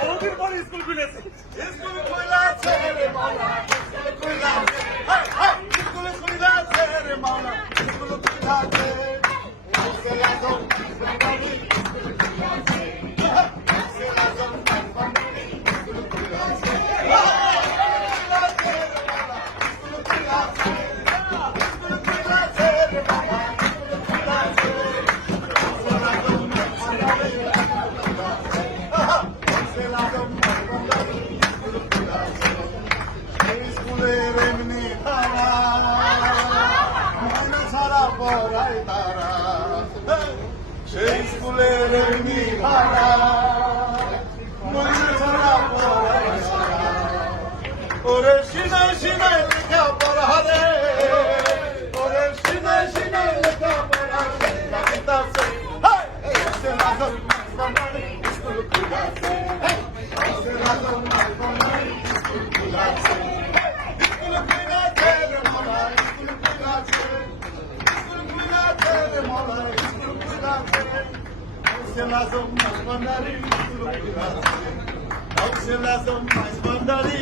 বহুদিন পরে স্কুল খুলেছে। স্কুল খুলেছে রে মাওলা, স্কুল খুলেছে, হাই হাই, স্কুল খুলেছে রে মাওলা, স্কুল খুলেছে। গাউসে আজম বাঙালি স্কুল খুলেছে, গাউসে আজম বাঙালি স্কুল খুলেছে। স্কুলের এমনি তারা মনে ছাড়া পড়ায় তারা, সেই স্কুলের এমনি তারা মনে ছাড়া পড়ায় তারা। ওরে সিনাই সিনাই লেখা পড়া রে, ওরে সিনাই সিনাই লেখা পড়া জানিতাছে। গাউসে আজম বাঙালি স্কুল খুলেছে, গাউসে আজম বাঙালি স্কুল খুলেছে। স্কুল খুলেছে রে মাওলা, স্কুল খুলেছে, স্কুল খুলেছে রে মাওলা, স্কুল খুলেছে। গাউসে আজম বাঙালি স্কুল খুলেছে, গাউসে আজম বাঙালি